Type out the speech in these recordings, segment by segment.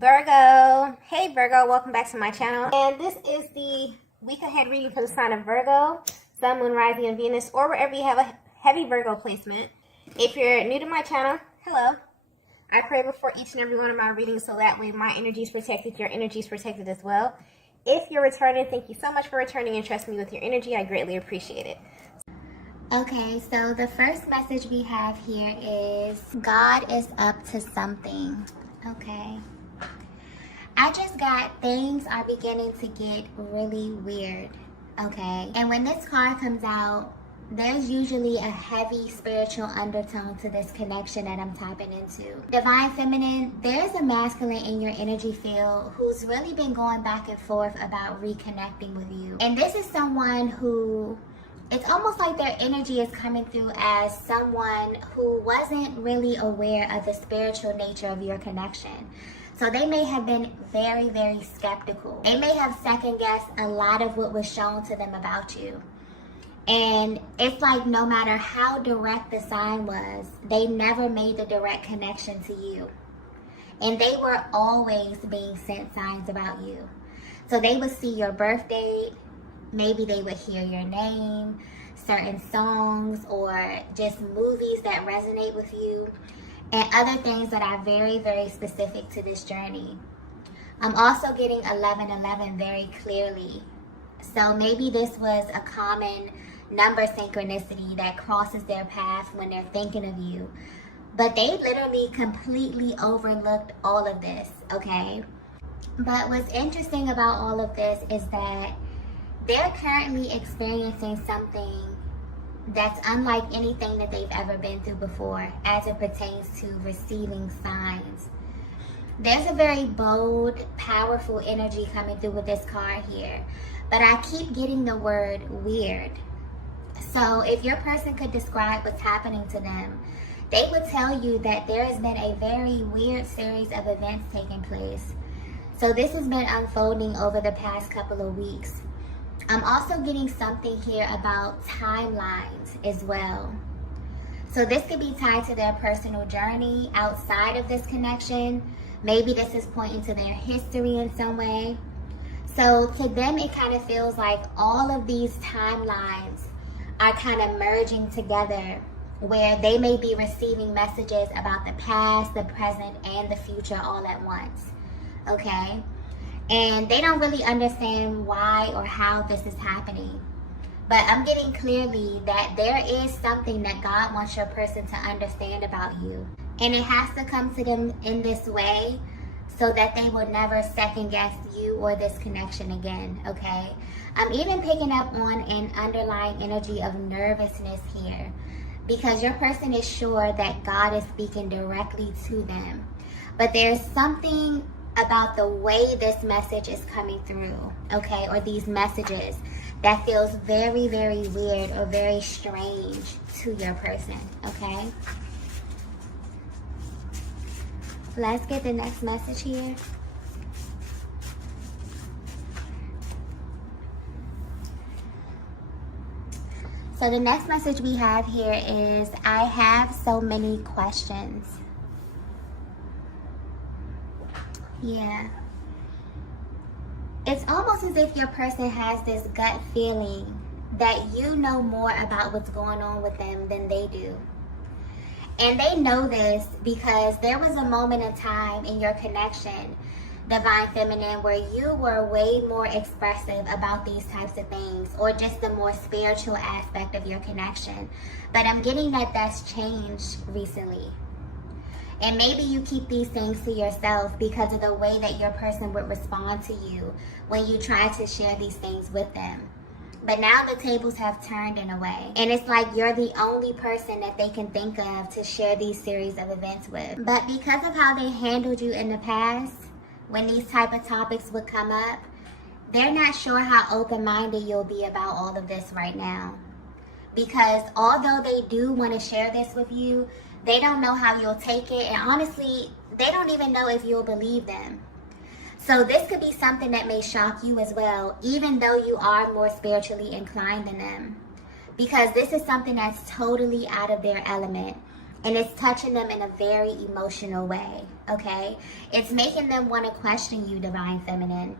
Virgo. Hey Virgo, welcome back to my channel. And this is the week ahead reading for the sign of Virgo, Sun, Moon, Rising, and Venus, or wherever you have a heavy Virgo placement. If you're new to my channel, hello. I pray before each and every one of my readings so that way my energy is protected, your energy is protected as well. If you're returning, thank you so much for returning and trusting me with your energy. I greatly appreciate it. Okay, so the first message we have here is God is up to something. Okay. I just got things are beginning to get really weird. Okay. And when this card comes out, there's usually a heavy spiritual undertone to this connection that I'm tapping into. Divine Feminine, there's a masculine in your energy field who's really been going back and forth about reconnecting with you. And this is someone who, it's almost like their energy is coming through as someone who wasn't really aware of the spiritual nature of your connection. So they may have been very, very skeptical. They may have second-guessed a lot of what was shown to them about you. And it's like no matter how direct the sign was, they never made the direct connection to you. And they were always being sent signs about you. So they would see your birth date, maybe they would hear your name, certain songs, or just movies that resonate with you, and other things that are very, very specific to this journey. I'm also getting 1111 very clearly. So maybe this was a common number synchronicity that crosses their path when they're thinking of you. But they literally completely overlooked all of this, okay? But what's interesting about all of this is that they're currently experiencing something that's unlike anything that they've ever been through before as it pertains to receiving signs. There's a very bold, powerful energy coming through with this card here, but I keep getting the word weird. So if your person could describe what's happening to them, they would tell you that there has been a very weird series of events taking place. So this has been unfolding over the past couple of weeks. I'm also getting something here about timelines as well. So this could be tied to their personal journey outside of this connection. Maybe this is pointing to their history in some way. So to them, it kind of feels like all of these timelines are kind of merging together, where they may be receiving messages about the past, the present, and the future all at once. Okay? And they don't really understand why or how this is happening. But I'm getting clearly that there is something that God wants your person to understand about you. And it has to come to them in this way so that they will never second guess you or this connection again, okay? I'm even picking up on an underlying energy of nervousness here, because your person is sure that God is speaking directly to them. But there's something about the way this message is coming through, okay, or these messages that feels very, very weird or very strange to your person, okay? Let's get the next message here. So the next message we have here is, I have so many questions. Yeah. It's almost as if your person has this gut feeling that you know more about what's going on with them than they do. And they know this because there was a moment in time in your connection, Divine Feminine, where you were way more expressive about these types of things, or just the more spiritual aspect of your connection. But I'm getting that that's changed recently. And maybe you keep these things to yourself because of the way that your person would respond to you when you try to share these things with them. But now the tables have turned in a way. And it's like you're the only person that they can think of to share these series of events with. But because of how they handled you in the past, when these type of topics would come up, they're not sure how open-minded you'll be about all of this right now. Because although they do want to share this with you, they don't know how you'll take it, and honestly, they don't even know if you'll believe them. So this could be something that may shock you as well, even though you are more spiritually inclined than them. Because this is something that's totally out of their element, and it's touching them in a very emotional way. okay? It's making them want to question you, Divine Feminine.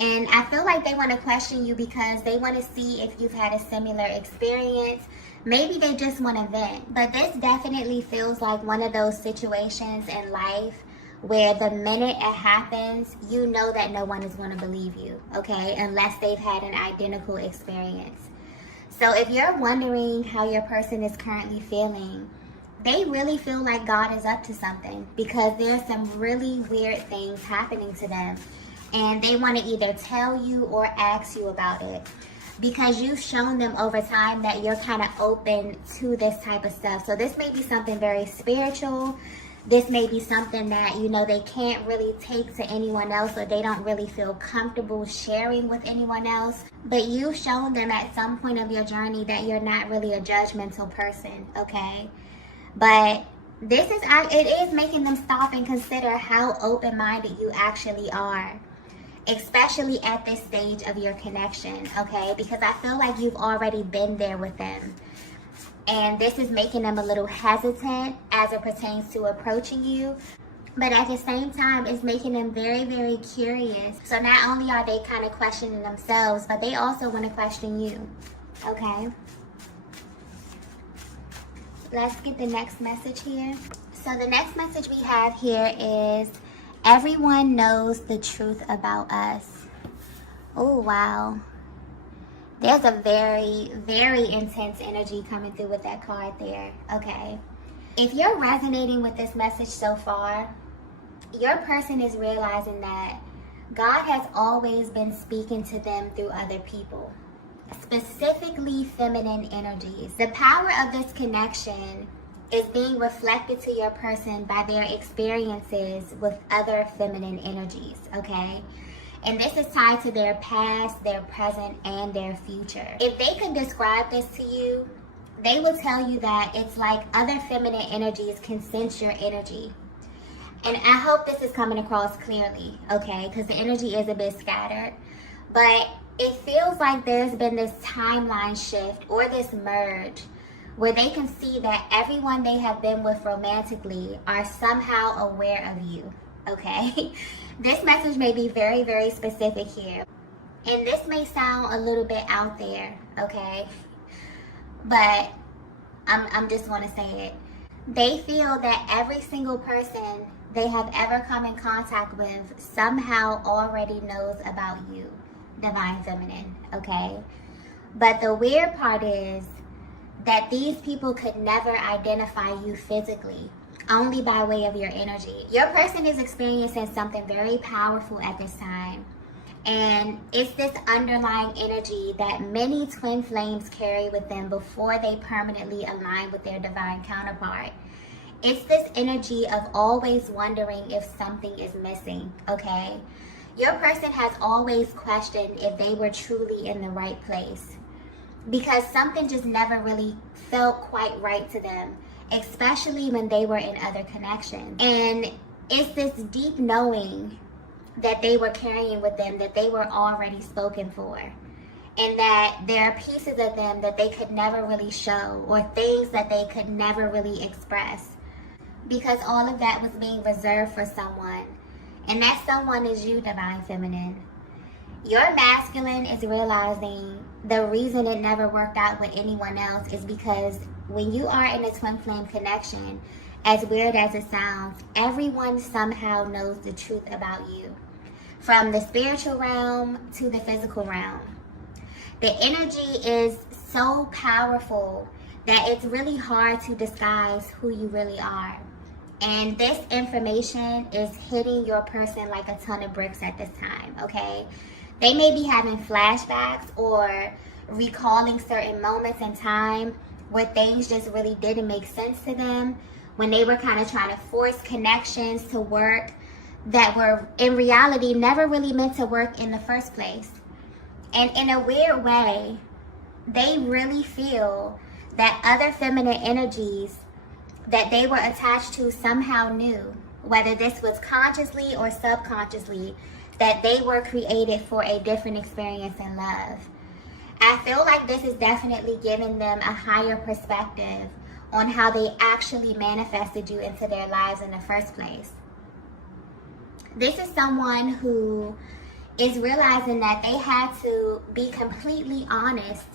And I feel like they want to question you because they want to see if you've had a similar experience. Maybe they just want to vent. But this definitely feels like one of those situations in life where the minute it happens, you know that no one is going to believe you, okay? Unless they've had an identical experience. So if you're wondering how your person is currently feeling, they really feel like God is up to something because there's some really weird things happening to them. And they want to either tell you or ask you about it because you've shown them over time that you're kind of open to this type of stuff. So this may be something very spiritual. This may be something that, you know, they can't really take to anyone else or they don't really feel comfortable sharing with anyone else. But you've shown them at some point of your journey that you're not really a judgmental person, okay? But it is making them stop and consider how open-minded you actually are, especially at this stage of your connection, okay? Because I feel like you've already been there with them. And this is making them a little hesitant as it pertains to approaching you. But at the same time, it's making them very, very curious. So not only are they kind of questioning themselves, but they also want to question you, okay? Let's get the next message here. So the next message we have here is, everyone knows the truth about us. Oh, wow. There's a very, very intense energy coming through with that card there, okay? If you're resonating with this message so far, your person is realizing that God has always been speaking to them through other people, specifically feminine energies. The power of this connection is being reflected to your person by their experiences with other feminine energies, okay? And this is tied to their past, their present, and their future. If they could describe this to you, they will tell you that it's like other feminine energies can sense your energy. And I hope this is coming across clearly, okay? Because the energy is a bit scattered. But it feels like there's been this timeline shift or this merge where they can see that everyone they have been with romantically are somehow aware of you, okay? This message may be very, very specific here. And this may sound a little bit out there, okay? But I'm just going to say it. They feel that every single person they have ever come in contact with somehow already knows about you, Divine Feminine, okay? But the weird part is that these people could never identify you physically, only by way of your energy. Your person is experiencing something very powerful at this time. And it's this underlying energy that many twin flames carry with them before they permanently align with their divine counterpart. It's this energy of always wondering if something is missing, okay? Your person has always questioned if they were truly in the right place because something just never really felt quite right to them, especially when they were in other connections. And it's this deep knowing that they were carrying with them, that they were already spoken for, and that there are pieces of them that they could never really show or things that they could never really express because all of that was being reserved for someone. And that someone is you, Divine Feminine. Your masculine is realizing the reason it never worked out with anyone else is because when you are in a twin flame connection, as weird as it sounds, everyone somehow knows the truth about you. From the spiritual realm to the physical realm. The energy is so powerful that it's really hard to disguise who you really are. And this information is hitting your person like a ton of bricks at this time, okay? They may be having flashbacks or recalling certain moments in time where things just really didn't make sense to them, when they were kind of trying to force connections to work that were in reality never really meant to work in the first place. And in a weird way, they really feel that other feminine energies that they were attached to somehow knew, whether this was consciously or subconsciously, that they were created for a different experience in love. I feel like this is definitely giving them a higher perspective on how they actually manifested you into their lives in the first place. This is someone who is realizing that they had to be completely honest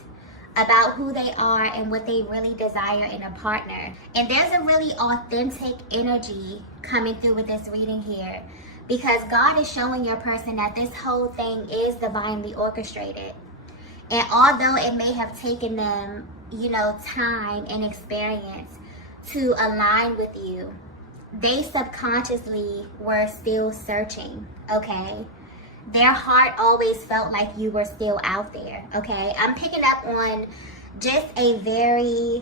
about who they are and what they really desire in a partner. And there's a really authentic energy coming through with this reading here, because God is showing your person that this whole thing is divinely orchestrated. And although it may have taken them, time and experience to align with you, they subconsciously were still searching, okay? Their heart always felt like you were still out there, okay? I'm picking up on just a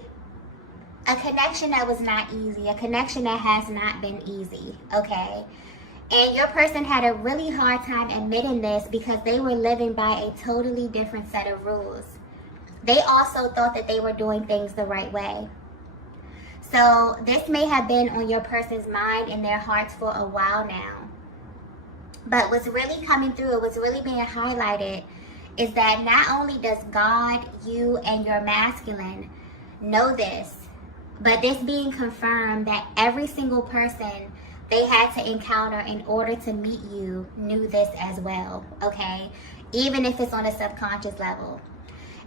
connection that was not easy, a connection that has not been easy, okay? And your person had a really hard time admitting this because they were living by a totally different set of rules. They also thought that they were doing things the right way. So this may have been on your person's mind and their hearts for a while now. But what's really coming through, what's really being highlighted, is that not only does God, you, and your masculine know this, but this being confirmed that every single person they had to encounter in order to meet you knew this as well, okay? Even if it's on a subconscious level.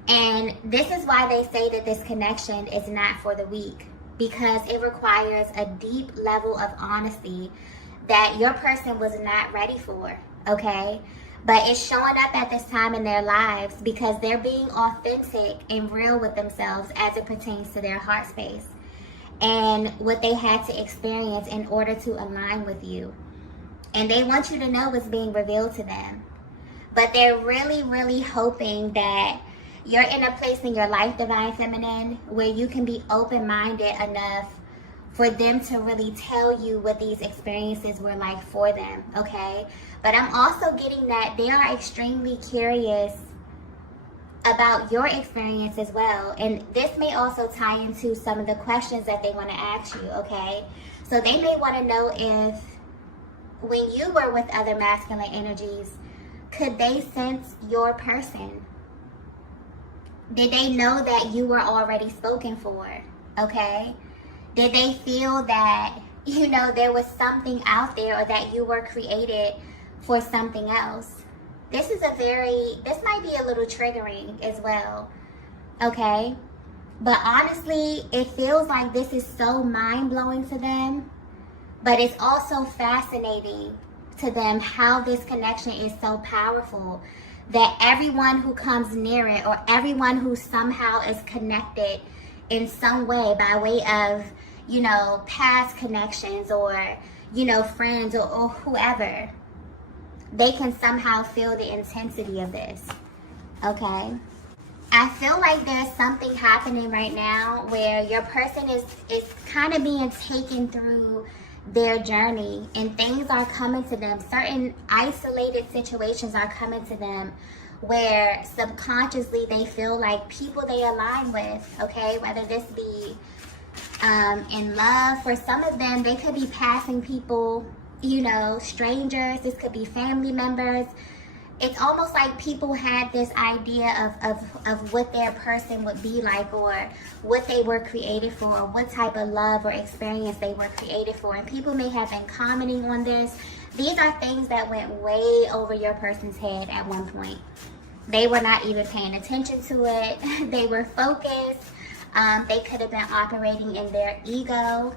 And this is why they say that this connection is not for the weak, because it requires a deep level of honesty that your person was not ready for, okay? But it's showing up at this time in their lives because they're being authentic and real with themselves as it pertains to their heart space and what they had to experience in order to align with you. And they want you to know what's being revealed to them. But they're really, really hoping that you're in a place in your life, Divine Feminine, where you can be open-minded enough for them to really tell you what these experiences were like for them, okay? But I'm also getting that they are extremely curious about your experience as well. And this may also tie into some of the questions that they want to ask you, okay? So they may want to know if, when you were with other masculine energies, could they sense your person? Did they know that you were already spoken for, okay? Did they feel that, there was something out there, or that you were created for something else? This might be a little triggering as well, okay? But honestly, it feels like this is so mind-blowing to them, but it's also fascinating to them how this connection is so powerful that everyone who comes near it, or everyone who somehow is connected in some way by way of, past connections or, friends or whoever, they can somehow feel the intensity of this, okay? I feel like there's something happening right now where your person is kind of being taken through their journey, and things are coming to them. Certain isolated situations are coming to them where subconsciously they feel like people they align with, okay? Whether this be in love. For some of them, they could be passing people, strangers. This could be family members. It's almost like people had this idea of what their person would be like, or what they were created for, or what type of love or experience they were created for. And people may have been commenting on this. These are things that went way over your person's head at one point. They were not even paying attention to it. They were focused. They could have been operating in their ego.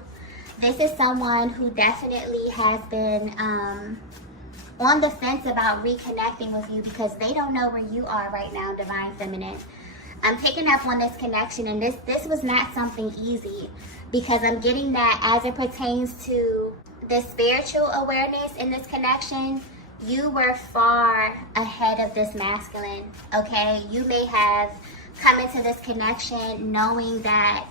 This is someone who definitely has been on the fence about reconnecting with you because they don't know where you are right now, Divine Feminine. I'm picking up on this connection, and this was not something easy, because I'm getting that as it pertains to the spiritual awareness in this connection, you were far ahead of this masculine, okay? You may have come into this connection knowing that,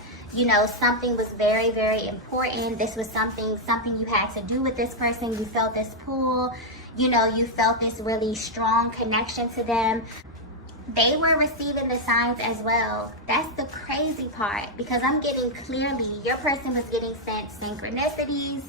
something was very, very important. This was something you had to do with this person. You felt this pull. You felt this really strong connection to them. They were receiving the signs as well. That's the crazy part, because I'm getting clearly your person was getting sent synchronicities.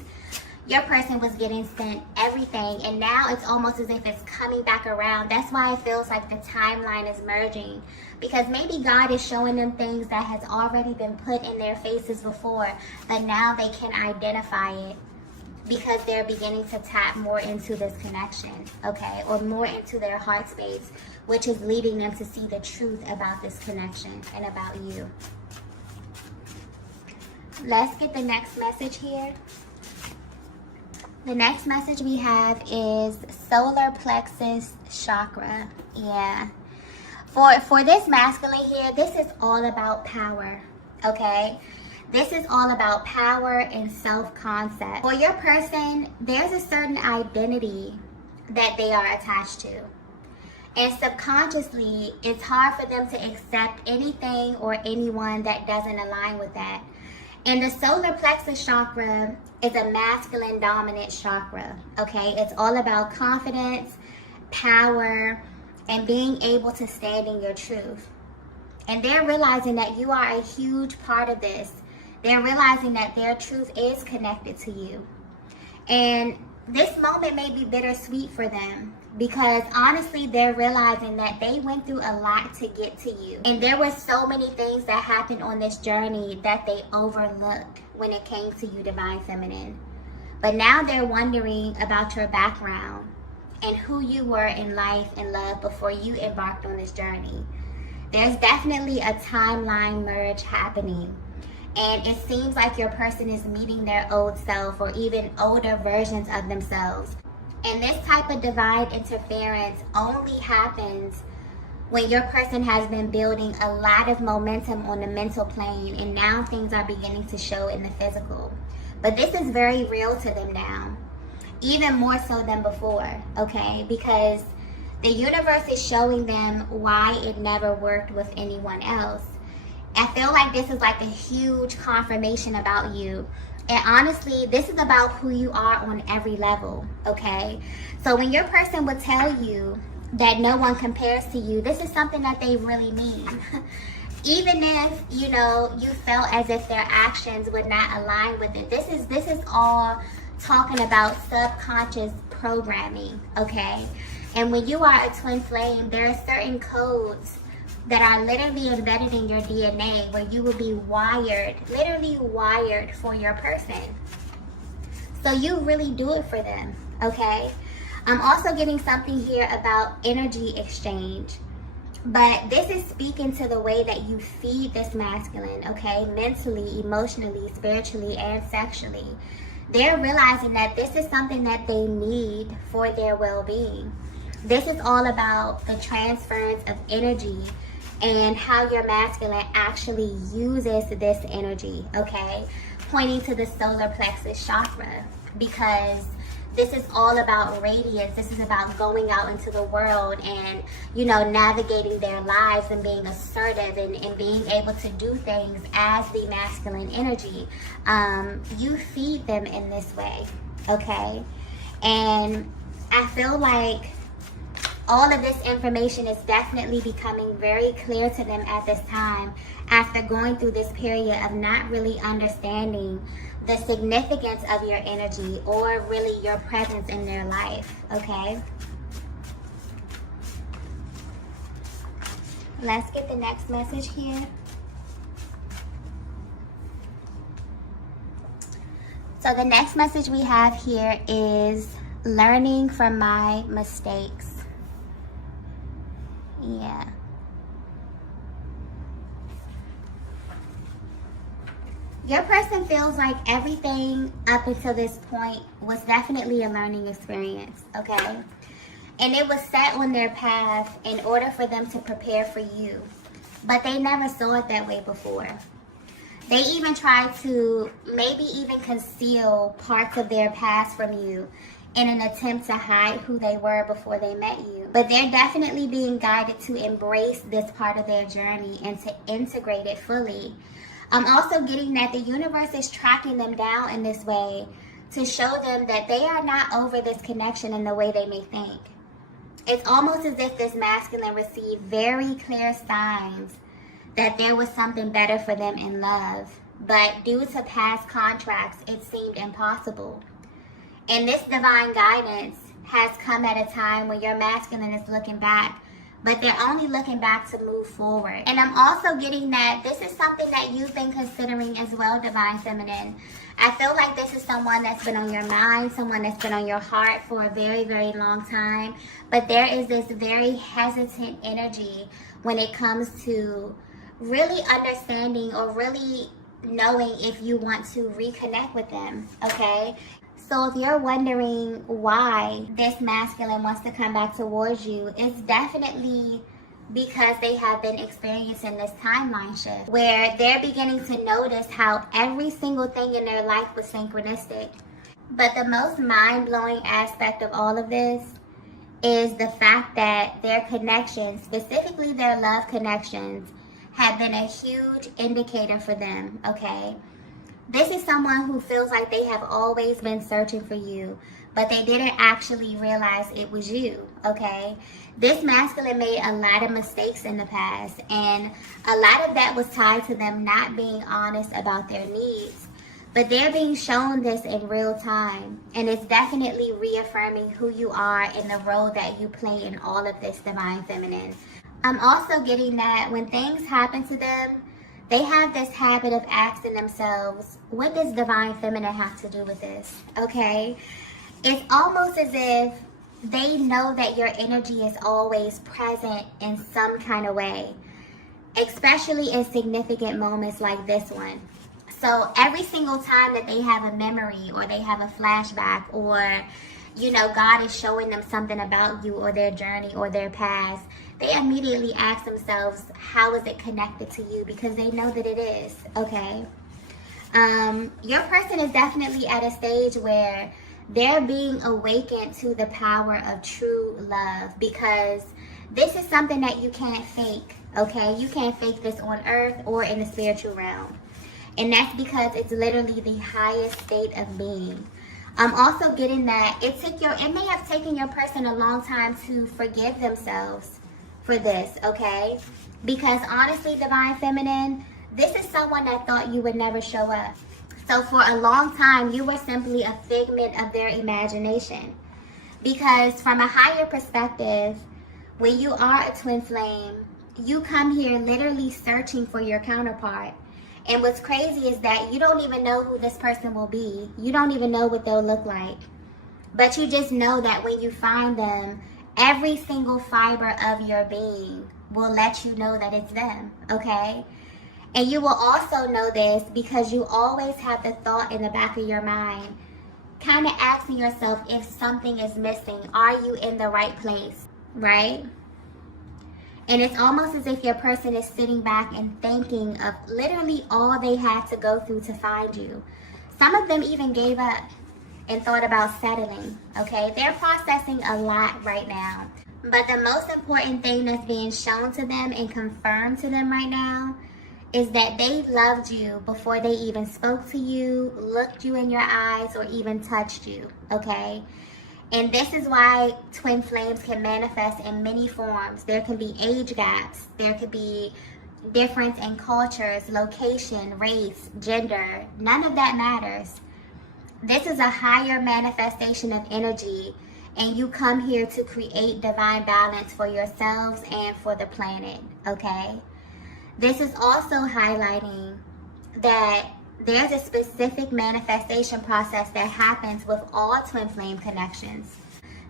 Your person was getting sent everything, and now it's almost as if it's coming back around. That's why it feels like the timeline is merging, because maybe God is showing them things that has already been put in their faces before, but now they can identify it. because they're beginning to tap more into this connection, okay, or more into their heart space, which is leading them to see the truth about this connection and about you. Let's get the next message here. The next message we have is solar plexus chakra. Yeah. For this masculine here, this is all about power, okay? This is all about power and self-concept. For your person, there's a certain identity that they are attached to. And subconsciously, it's hard for them to accept anything or anyone that doesn't align with that. And the solar plexus chakra is a masculine dominant chakra, okay? It's all about confidence, power, and being able to stand in your truth. And they're realizing that you are a huge part of this. They're realizing that their truth is connected to you. And this moment may be bittersweet for them because honestly, they're realizing that they went through a lot to get to you. And there were so many things that happened on this journey that they overlooked when it came to you, Divine Feminine. But now they're wondering about your background and who you were in life and love before you embarked on this journey. There's definitely a timeline merge happening. And it seems like your person is meeting their old self or even older versions of themselves. And this type of divine interference only happens when your person has been building a lot of momentum on the mental plane and now things are beginning to show in the physical. But this is very real to them now, even more so than before, okay? Because the universe is showing them why it never worked with anyone else. I feel like this is like a huge confirmation about you. And honestly, this is about who you are on every level, okay? So when your person would tell you that no one compares to you, this is something that they really mean. Even if, you know, you felt as if their actions would not align with it. This is all talking about subconscious programming, okay? And when you are a twin flame, there are certain codes that are literally embedded in your DNA where you will be wired, literally wired for your person. So you really do it for them, okay? I'm also getting something here about energy exchange. But this is speaking to the way that you feed this masculine, okay? Mentally, emotionally, spiritually, and sexually. They're realizing that this is something that they need for their well-being. This is all about the transference of energy and how your masculine actually uses this energy, okay? Pointing to the solar plexus chakra, because this is all about radiance. This is about going out into the world and, you know, navigating their lives and being assertive and being able to do things as the masculine energy. You feed them in this way, okay? And I feel like all of this information is definitely becoming very clear to them at this time after going through this period of not really understanding the significance of your energy or really your presence in their life, okay? Let's get the next message here. So the next message we have here is learning from my mistakes. Yeah. Your person feels like everything up until this point was definitely a learning experience, okay? And it was set on their path in order for them to prepare for you. But they never saw it that way before. They even tried to maybe even conceal parts of their past from you in an attempt to hide who they were before they met you. But they're definitely being guided to embrace this part of their journey and to integrate it fully. I'm also getting that the universe is tracking them down in this way to show them that they are not over this connection in the way they may think. It's almost as if this masculine received very clear signs that there was something better for them in love. But due to past contracts, it seemed impossible. And this divine guidance has come at a time when your masculine is looking back but they're only looking back to move forward. And I'm also getting that this is something that you've been considering as well, Divine Feminine. I feel like this is someone that's been on your mind, someone that's been on your heart for a very, very long time. But there is this very hesitant energy when it comes to really understanding or really knowing if you want to reconnect with them, okay? So if you're wondering why this masculine wants to come back towards you, it's definitely because they have been experiencing this timeline shift where they're beginning to notice how every single thing in their life was synchronistic. But the most mind-blowing aspect of all of this is the fact that their connections, specifically their love connections, have been a huge indicator for them, okay? This is someone who feels like they have always been searching for you, but they didn't actually realize it was you, okay? This masculine made a lot of mistakes in the past, and a lot of that was tied to them not being honest about their needs. But they're being shown this in real time, and it's definitely reaffirming who you are and the role that you play in all of this, Divine Feminine. I'm also getting that when things happen to them, they have this habit of asking themselves, what does Divine Feminine have to do with this? Okay? It's almost as if they know that your energy is always present in some kind of way, especially in significant moments like this one. So every single time that they have a memory or they have a flashback or, you know, God is showing them something about you or their journey or their past, they immediately ask themselves, how is it connected to you? Because they know that it is, okay? Your person is definitely at a stage where they're being awakened to the power of true love, because this is something that you can't fake, okay? You can't fake this on earth or in the spiritual realm. And that's because it's literally the highest state of being. I'm also getting that it may have taken your person a long time to forgive themselves for this, okay? Because honestly, Divine Feminine, this is someone that thought you would never show up. So for a long time, you were simply a figment of their imagination. Because from a higher perspective, when you are a twin flame, you come here literally searching for your counterpart. And what's crazy is that you don't even know who this person will be. You don't even know what they'll look like. But you just know that when you find them, every single fiber of your being will let you know that it's them, okay? And you will also know this because you always have the thought in the back of your mind, kind of asking yourself if something is missing. Are you in the right place, right? And it's almost as if your person is sitting back and thinking of literally all they had to go through to find you. Some of them even gave up and thought about settling, okay? They're processing a lot right now. But the most important thing that's being shown to them and confirmed to them right now is that they loved you before they even spoke to you, looked you in your eyes, or even touched you, okay? And this is why twin flames can manifest in many forms. There can be age gaps. There could be difference in cultures, location, race, gender. None of that matters. This is a higher manifestation of energy, and you come here to create divine balance for yourselves and for the planet, okay? This is also highlighting that there's a specific manifestation process that happens with all twin flame connections.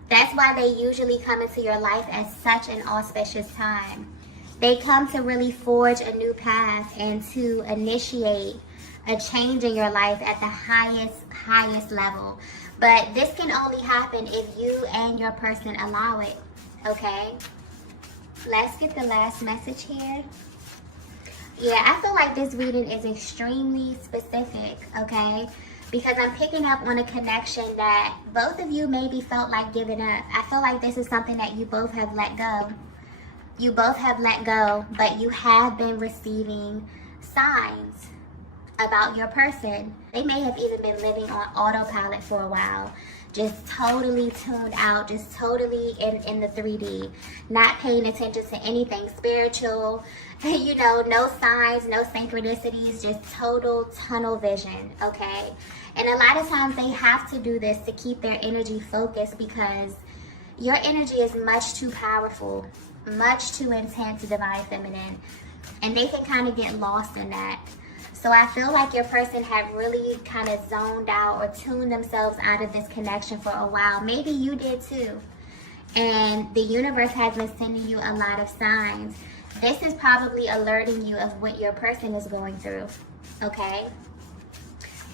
That's why they usually come into your life at such an auspicious time. They come to really forge a new path and to initiate a change in your life at the highest level. But this can only happen if you and your person allow it, okay? Let's get the last message here. Yeah, I feel like this reading is extremely specific, okay? Because I'm picking up on a connection that both of you maybe felt like giving up. I feel like this is something that you both have let go. You both have let go, but you have been receiving signs about your person. They may have even been living on autopilot for a while, just totally tuned out, just totally in the 3D, not paying attention to anything spiritual, you know, no signs, no synchronicities, just total tunnel vision, okay? And a lot of times they have to do this to keep their energy focused because Your energy is much too powerful, much too intense, divine feminine, and they can kind of get lost in that. So I feel like your person have really kind of zoned out or tuned themselves out of this connection for a while. Maybe you did too. And the universe has been sending you a lot of signs. This is probably alerting you of what your person is going through, okay?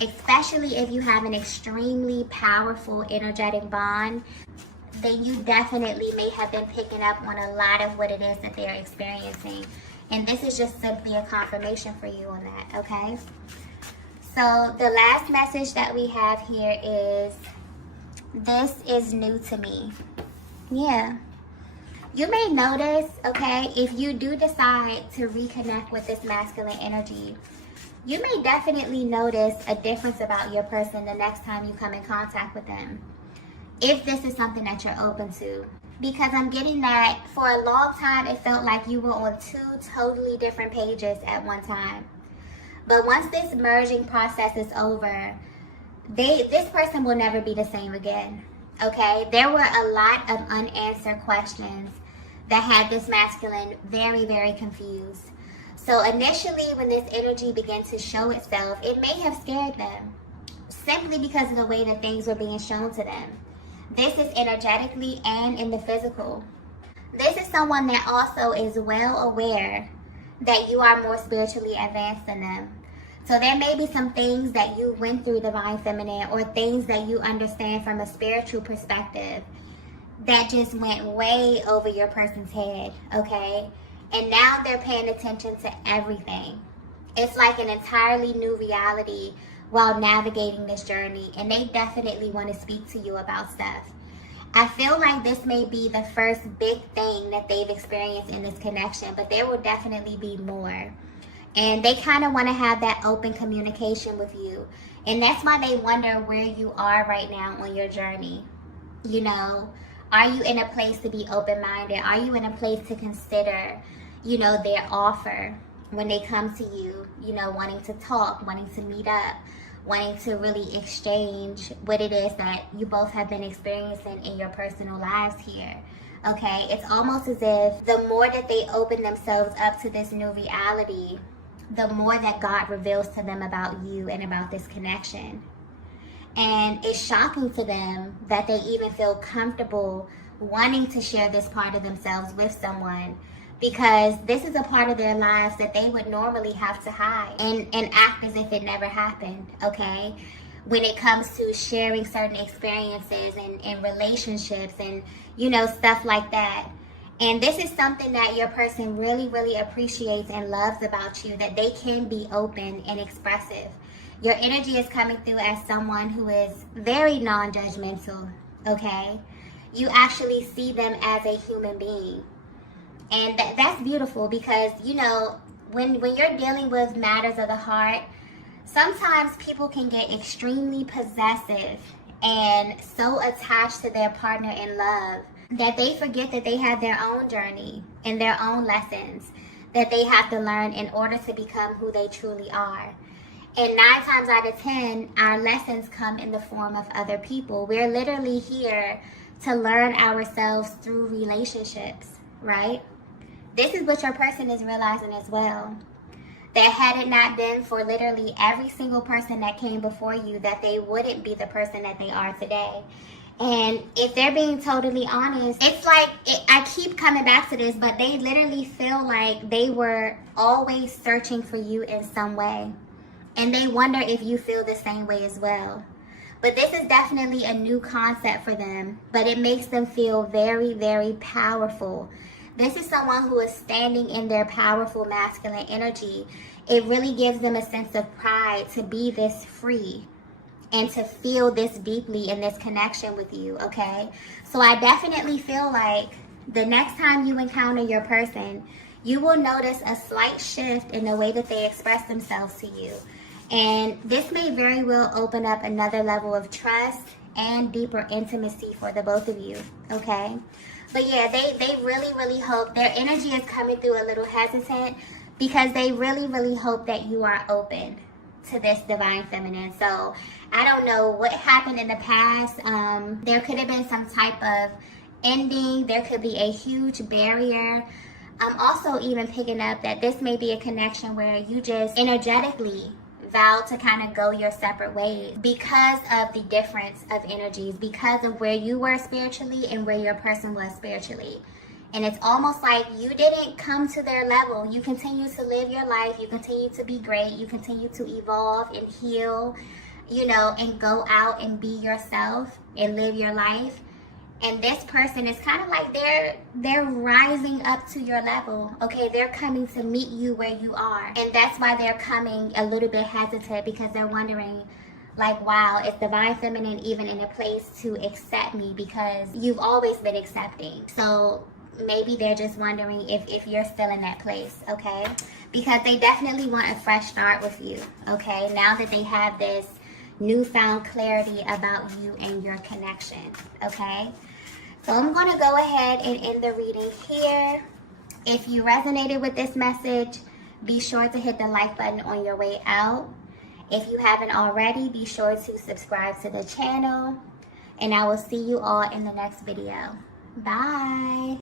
Especially if you have an extremely powerful energetic bond, then you definitely may have been picking up on a lot of what it is that they're experiencing. And this is just simply a confirmation for you on that, okay? So the last message that we have here is, this is new to me. Yeah. You may notice, okay, if you do decide to reconnect with this masculine energy, you may definitely notice a difference about your person the next time you come in contact with them, if this is something that you're open to. Because I'm getting that for a long time, it felt like you were on two totally different pages at one time. But once this merging process is over, this person will never be the same again, okay? There were a lot of unanswered questions that had this masculine very, very confused. So initially, when this energy began to show itself, it may have scared them, simply because of the way that things were being shown to them. This is energetically and in the physical. This is someone that also is well aware that you are more spiritually advanced than them. So there may be some things that you went through, divine feminine, or things that you understand from a spiritual perspective that just went way over your person's head, okay? And now they're paying attention to everything. It's like an entirely new reality while navigating this journey, and they definitely want to speak to you about stuff. I feel like this may be the first big thing that they've experienced in this connection, but there will definitely be more. And they kind of want to have that open communication with you. And that's why they wonder where you are right now on your journey. You know, are you in a place to be open-minded? Are you in a place to consider, you know, their offer when they come to you, you know, wanting to talk, wanting to meet up, wanting to really exchange what it is that you both have been experiencing in your personal lives here, okay? It's almost as if the more that they open themselves up to this new reality, the more that God reveals to them about you and about this connection. And it's shocking to them that they even feel comfortable wanting to share this part of themselves with someone, because this is a part of their lives that they would normally have to hide and act as if it never happened, okay? When it comes to sharing certain experiences and relationships and, you know, stuff like that. And this is something that your person really, really appreciates and loves about you, that they can be open and expressive. Your energy is coming through as someone who is very non-judgmental, okay? You actually see them as a human being. And that's beautiful, because, you know, when you're dealing with matters of the heart, sometimes people can get extremely possessive and so attached to their partner in love that they forget that they have their own journey and their own lessons that they have to learn in order to become who they truly are. And 9 times out of 10, our lessons come in the form of other people. We're literally here to learn ourselves through relationships, right? This is what your person is realizing as well. That had it not been for literally every single person that came before you, that they wouldn't be the person that they are today. And if they're being totally honest, it's like, I keep coming back to this, but they literally feel like they were always searching for you in some way. And they wonder if you feel the same way as well. But this is definitely a new concept for them, but it makes them feel very, very powerful. This is someone who is standing in their powerful masculine energy. It really gives them a sense of pride to be this free and to feel this deeply in this connection with you, okay? So I definitely feel like the next time you encounter your person, you will notice a slight shift in the way that they express themselves to you. And this may very well open up another level of trust and deeper intimacy for the both of you, okay? But yeah, they really, really hope, their energy is coming through a little hesitant, because they really, really hope that you are open to this divine feminine. So I don't know what happened in the past. There could have been some type of ending. There could be a huge barrier. I'm also even picking up that this may be a connection where you just energetically vow to kind of go your separate ways because of the difference of energies, because of where you were spiritually and where your person was spiritually. And it's almost like you didn't come to their level. You continue to live your life. You continue to be great. You continue to evolve and heal, you know, and go out and be yourself and live your life. And this person is kind of like they're rising up to your level, okay? They're coming to meet you where you are. And that's why they're coming a little bit hesitant, because they're wondering, like, wow, is Divine Feminine even in a place to accept me? Because you've always been accepting. So maybe they're just wondering if you're still in that place, okay? Because they definitely want a fresh start with you, okay? Now that they have this newfound clarity about you and your connection, okay? So I'm going to go ahead and end the reading here. If you resonated with this message, be sure to hit the like button on your way out. If you haven't already, be sure to subscribe to the channel. And I will see you all in the next video. Bye.